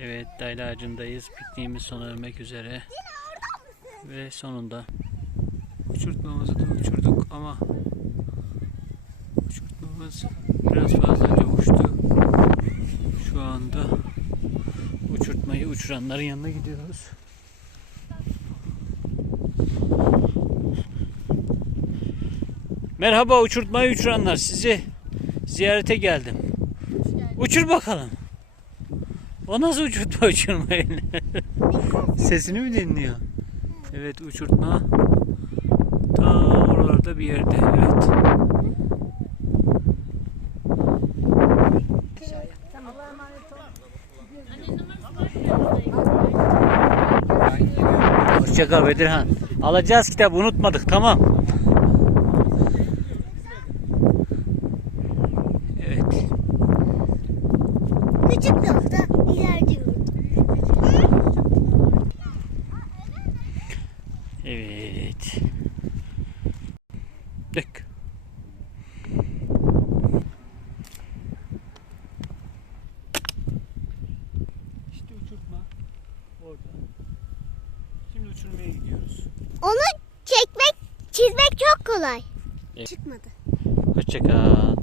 Evet dayla ağacındayız. Pikniğimiz sona ermek üzere. Ve sonunda uçurtmamızı da uçurduk ama uçurtmamız biraz fazlaca uçtu. Şu anda uçurtmayı uçuranların yanına gidiyoruz. Merhaba uçurtmayı uçuranlar sizi ziyarete geldim. Uçur bakalım. O nasıl uçurtma uçurmayı? Sesini mi dinliyor? Evet uçurtma. Ta oralarda bir yerde. Evet. Hoşçakal Bedirhan. Alacağız kitap unutmadık tamam. Evet. Küçük nokta Evet. Dök. İşte uçurtma orada. Şimdi uçurmaya gidiyoruz. Onu çekmek, çizmek çok kolay. Evet. Çıkmadı. Hoşçakal.